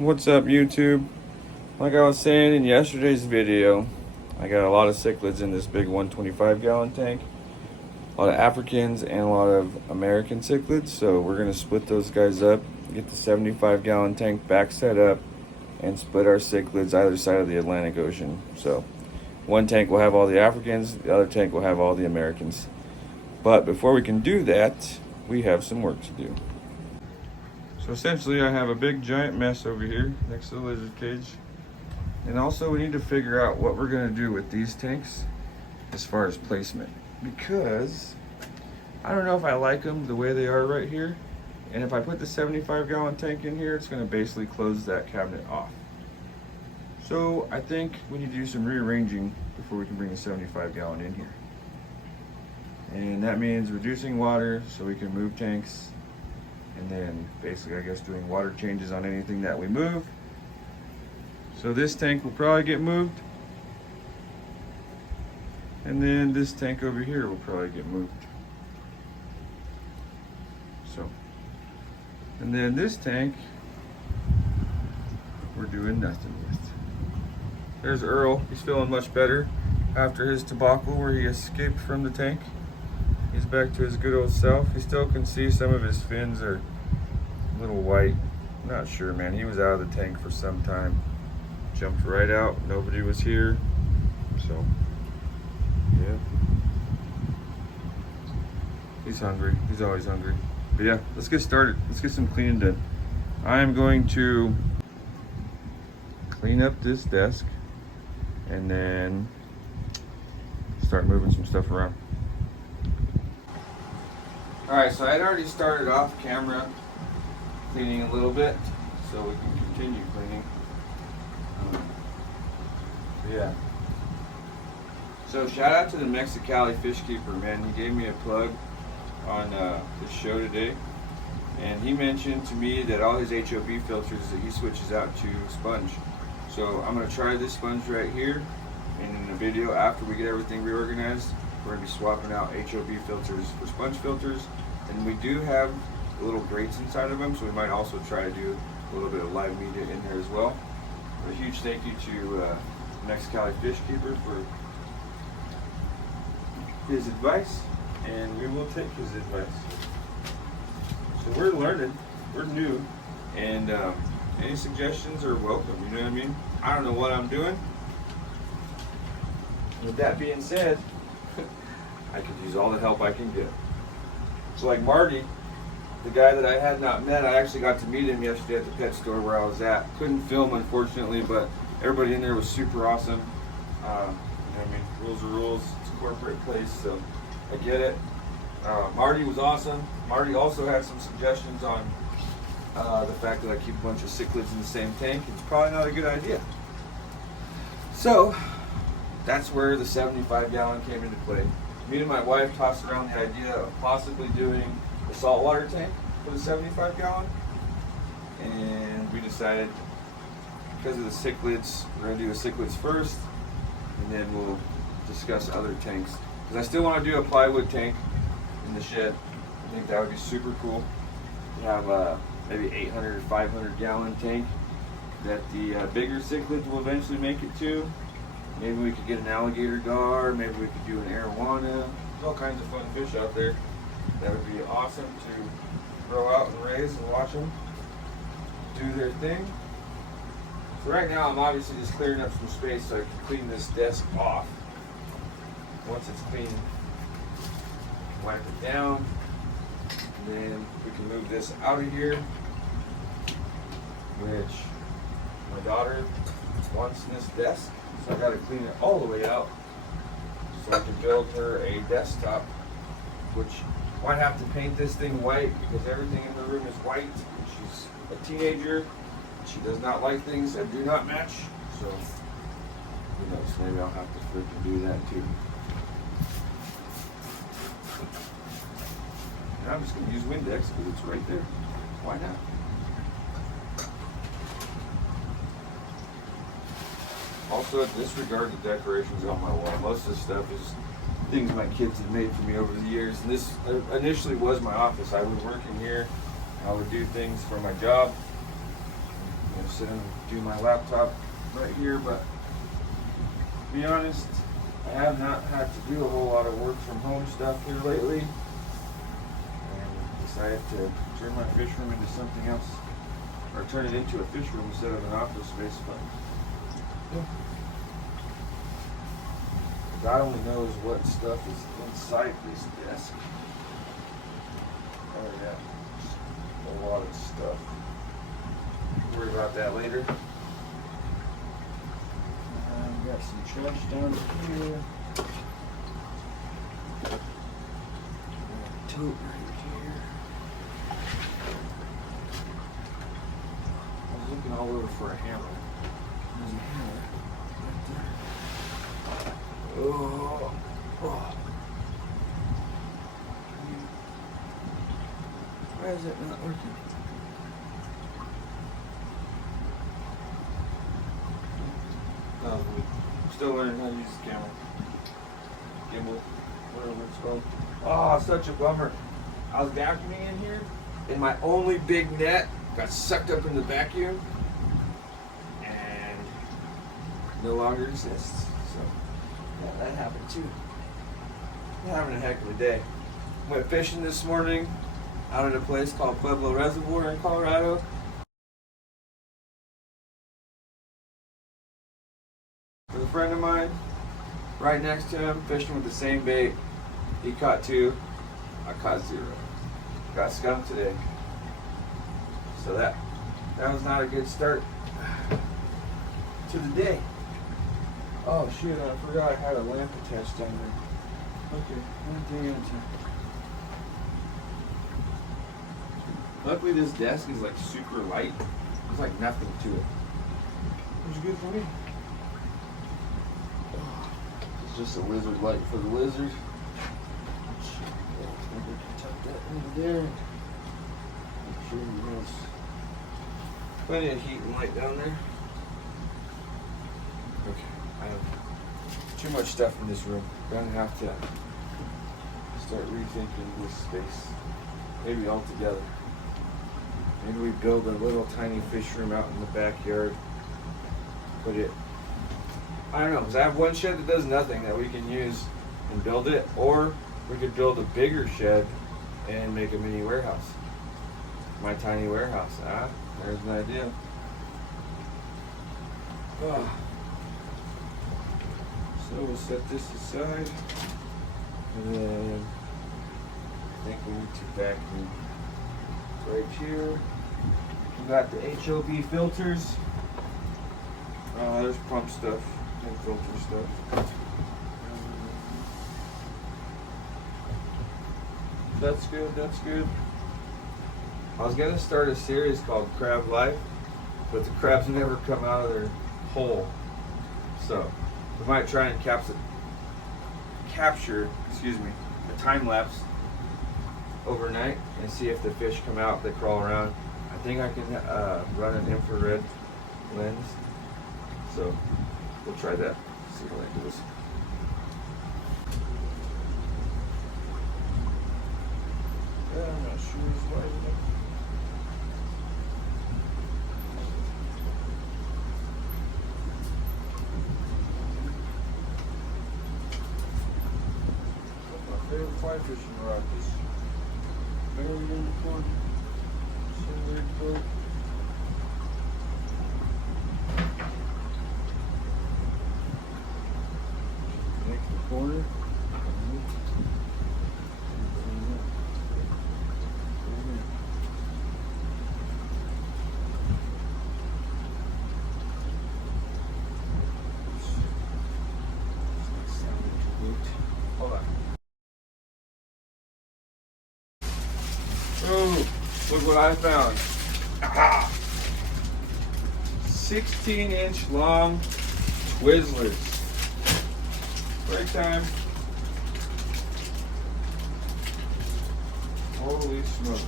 What's up, YouTube? Like I was saying in yesterday's video, I got a lot of cichlids in this big 125 gallon tank. A lot of Africans and a lot of American cichlids. So we're gonna split those guys up, get the 75 gallon tank back set up, and split our cichlids either side of the Atlantic Ocean. So one tank will have all the Africans, the other tank will have all the Americans. But before we can do that, we have some work to do. So essentially I have a big giant mess over here next to the lizard cage. And also we need to figure out what we're gonna do with these tanks as far as placement. Because I don't know if I like them the way they are right here. And if I put the 75 gallon tank in here, it's gonna basically close that cabinet off. So I think we need to do some rearranging before we can bring the 75 gallon in here. And that means reducing water so we can move tanks. And then basically, I guess, doing water changes on anything that we move. So this tank will probably get moved. And then this tank over here will probably get moved. So, and then this tank, we're doing nothing with. There's Earl. He's feeling much better after his debacle where he escaped from the tank. He's back to his good old self. He still can see some of his fins are a little white. Not sure, man. He was out of the tank for some time. Jumped right out. Nobody was here. So, yeah. He's hungry. He's always hungry. But yeah, let's get started. Let's get some cleaning done. I am going to clean up this desk and then start moving some stuff around. Alright, so I had already started off camera cleaning a little bit, so we can continue cleaning. Yeah. So shout out to the Mexicali Fish Keeper, man. He gave me a plug on his show today. And he mentioned to me that all his HOB filters that he switches out to sponge. So I'm going to try this sponge right here. And in the video after we get everything reorganized, we're going to be swapping out HOB filters for sponge filters. And we do have little grates inside of them, so we might also try to do a little bit of live media in there as well. A huge thank you to Mexicali Fish Keeper for his advice, and we will take his advice. So we're learning, we're new, and any suggestions are welcome, you know what I mean? I don't know what I'm doing. With that being said, I could use all the help I can get. So like Marty, the guy that I had not met, I actually got to meet him yesterday at the pet store where I was at. Couldn't film, unfortunately, but everybody in there was super awesome. You know what I mean? Rules are rules. It's a corporate place, so I get it. Marty was awesome. Marty also had some suggestions on the fact that I keep a bunch of cichlids in the same tank. It's probably not a good idea. So that's where the 75 gallon came into play. Me and my wife tossed around the idea of possibly doing a saltwater tank for the 75 gallon. And we decided, because of the cichlids, we're going to do the cichlids first, and then we'll discuss other tanks. Because I still want to do a plywood tank in the shed. I think that would be super cool. We have maybe 800 or 500 gallon tank that the bigger cichlids will eventually make it to. Maybe we could get an alligator gar, maybe we could do an arowana. There's all kinds of fun fish out there. That would be awesome to throw out and raise and watch them do their thing. So right now I'm obviously just clearing up some space so I can clean this desk off. Once it's clean, wipe it down, and then we can move this out of here, which my daughter wants this desk. So I got to clean it all the way out so I can build her a desktop, which might have to paint this thing white because everything in the room is white. She's a teenager. She does not like things that do not match. So who knows? Maybe I'll have to freaking do that too. And I'm just going to use Windex because it's right there. Why not? Also, disregard the decorations on my wall. Most of the stuff is things my kids have made for me over the years. And this initially was my office. I would work in here. I would do things for my job. just sit and do my laptop right here, but to be honest, I have not had to do a whole lot of work from home stuff here lately, and decided to turn my fish room into something else, or turn it into a fish room instead of an office space. But yeah. God only knows what stuff is inside this desk. Oh yeah, just a lot of stuff. Worry about that later. Got some trash down here. Tote right here. I was looking all over for a hammer. There's a hammer right there. Oh. Why is it not working? Still learning how to use the camera. Gimbal, whatever it's called. Oh, such a bummer. I was vacuuming in here, and my only big net got sucked up in the vacuum and no longer exists. So, yeah, that happened too. I'm having a heck of a day. Went fishing this morning out at a place called Pueblo Reservoir in Colorado. With a friend of mine, right next to him, fishing with the same bait. He caught 2, I caught 0. Got skunked today. So that was not a good start to the day. Oh shit, I forgot I had a lamp attached down there. Okay, one thing at a time. Luckily this desk is like super light. There's like nothing to it. Which is good for me. It's just a wizard light for the wizard. Tuck that into there. Make sure he has plenty of heat and light down there. Okay, I have too much stuff in this room. Gonna have to start rethinking this space. Maybe altogether. Maybe we build a little tiny fish room out in the backyard. Put it, I don't know, because I have one shed that does nothing that we can use and build it, or we could build a bigger shed and make a mini warehouse. My tiny warehouse. There's an idea. Oh. So we'll set this aside. And then I think we need to vacuum right here. We got the HOB filters. There's pump stuff and filter stuff. That's good, that's good. I was gonna start a series called Crab Life, but the crabs never come out of their hole. So we might try and capture a time lapse overnight and see if the fish come out, they crawl around. I think I can run an infrared lens. So we'll try that, see how that goes. Yeah, I'm not sure it's light enough. My favorite fly fishing rod is buried in the corner. Somewhere to go. Corner. Hold on. Oh, look what I found. Aha! 16-inch long Twizzlers. Break time. Holy smokes.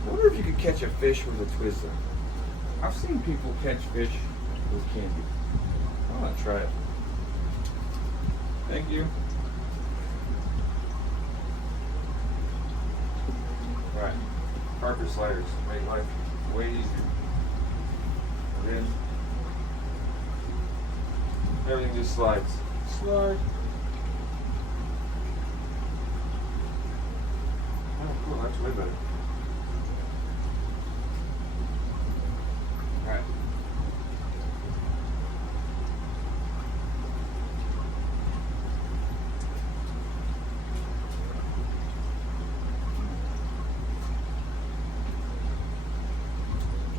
I wonder if you could catch a fish with a Twizzler. I've seen people catch fish with candy. I want to try it. Thank you. Right. Carpet sliders make life way easier. And then everything just slides. Slide. Oh, cool. That's way better. All right.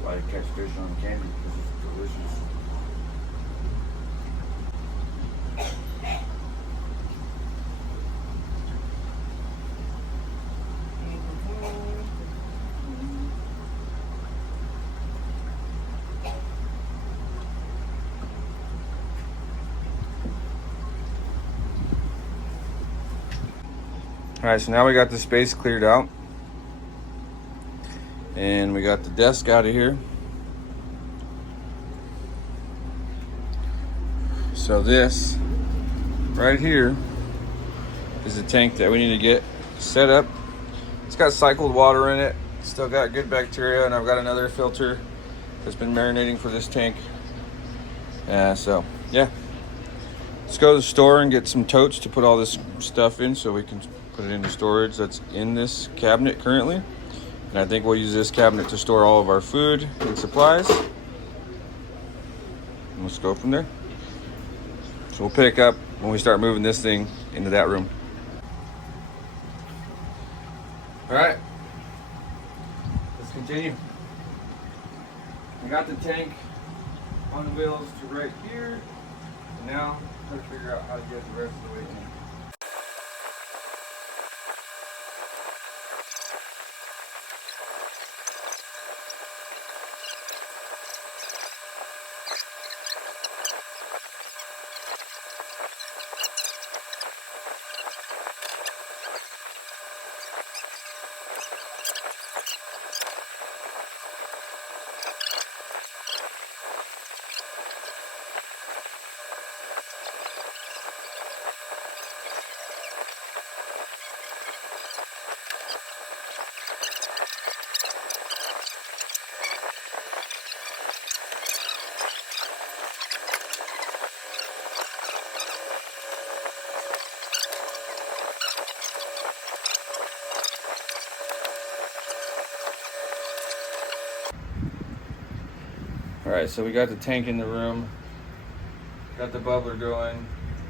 Why I catch fish on candy because it's delicious. All right, so now we got the space cleared out. And we got the desk out of here. So this right here is the tank that we need to get set up. It's got cycled water in it. Still got good bacteria, and I've got another filter that's been marinating for this tank. So yeah, let's go to the store and get some totes to put all this stuff in so we can put it into storage that's in this cabinet currently. And I think we'll use this cabinet to store all of our food and supplies. And let's go from there. So we'll pick up when we start moving this thing into that room. All right, let's continue. We got the tank on the wheels to right here. And now, try to figure out how to get the rest of the way in. All right, so we got the tank in the room, got the bubbler going,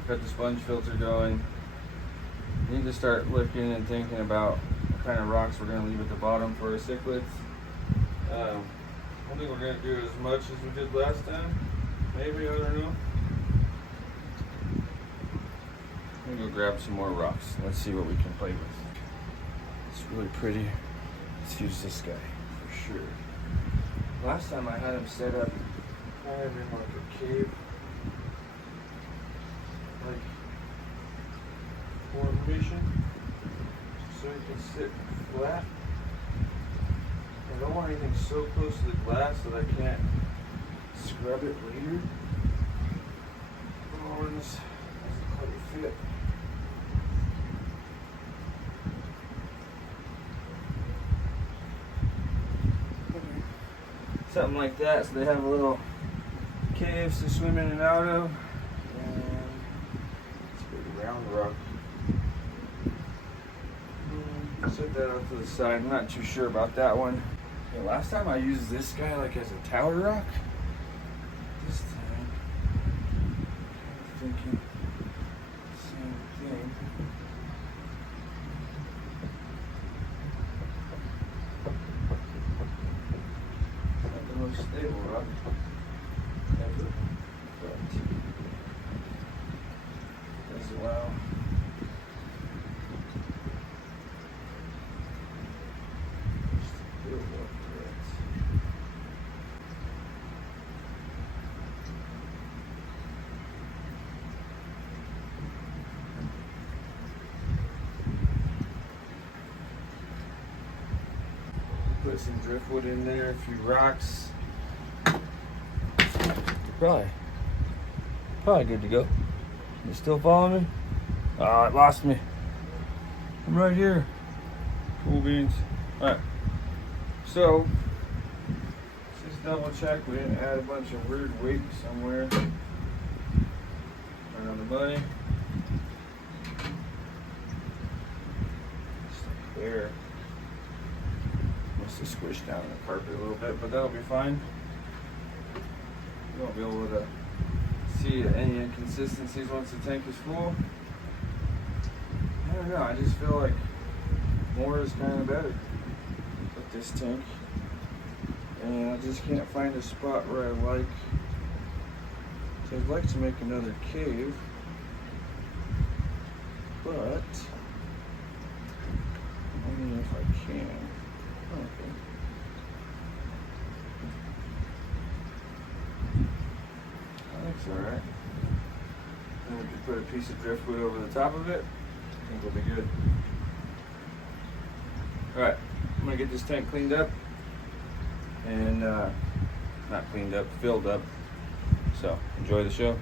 got the sponge filter going. Need to start looking and thinking about what kind of rocks we're gonna leave at the bottom for our cichlids. I don't think we're gonna do as much as we did last time. Maybe, I don't know. I'm gonna go grab some more rocks. Let's see what we can play with. It's really pretty. Let's use this guy for sure. Last time I had him set up kind of in like a cave, like formation, so he can sit flat. I don't want anything so close to the glass that I can't scrub it later. Oh, and this doesn't quite fit. Something like that, so they have a little caves to swim in and out of. And it's a big round rock. Set that off to the side. I'm not too sure about that one. Yeah, last time I used this guy like as a tower rock. This time, I'm thinking same thing. Not the most stable rock ever, but does allow build up threads. Put some driftwood in there, a few rocks. Probably good to go. You still following me? It lost me. I'm right here. Cool beans. Alright. So, let's just double check we didn't add a bunch of weird weight somewhere. Right on the money. Just there. Must have squished down the carpet a little bit, but that'll be fine. You won't be able to see any inconsistencies once the tank is full. I don't know, I just feel like more is kind of better with this tank. And I just can't find a spot where I like. So I'd like to make another cave, but only if I can. Okay. That's alright. Then we could put a piece of driftwood over the top of it. I think we'll be good. Alright, I'm gonna get this tank cleaned up. And not cleaned up, filled up. So enjoy the show.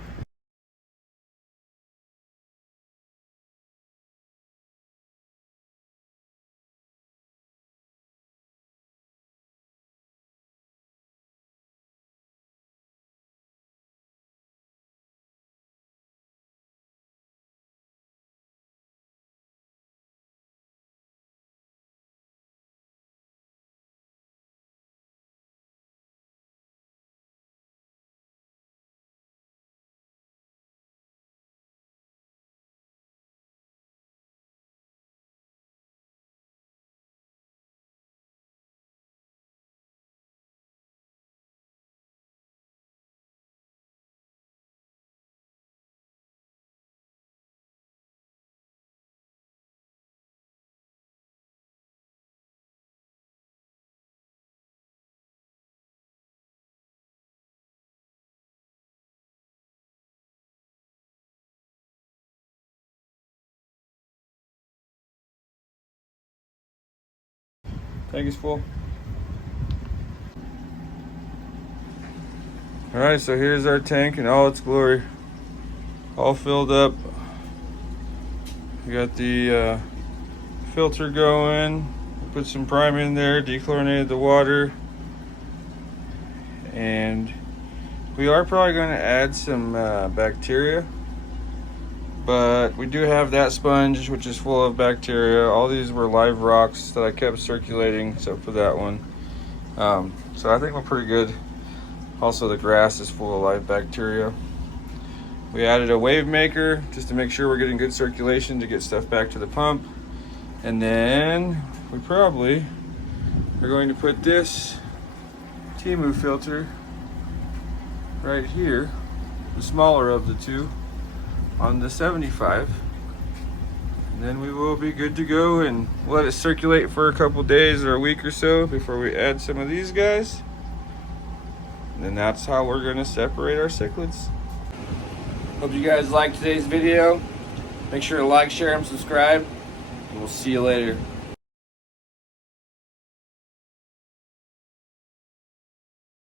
Tank is full. Alright, so here's our tank in all its glory. All filled up. We got the filter going. Put some prime in there, dechlorinated the water. And we are probably going to add some bacteria. But we do have that sponge, which is full of bacteria. All these were live rocks that I kept circulating, except for that one. So I think we're pretty good. Also, the grass is full of live bacteria. We added a wave maker just to make sure we're getting good circulation to get stuff back to the pump. And then we probably are going to put this Temu filter right here, the smaller of the two, on the 75, and then we will be good to go and let it circulate for a couple days or a week or so before we add some of these guys. And then that's how we're going to separate our cichlids. Hope you guys liked today's video. Make sure to like, share, and subscribe, and we'll see you later.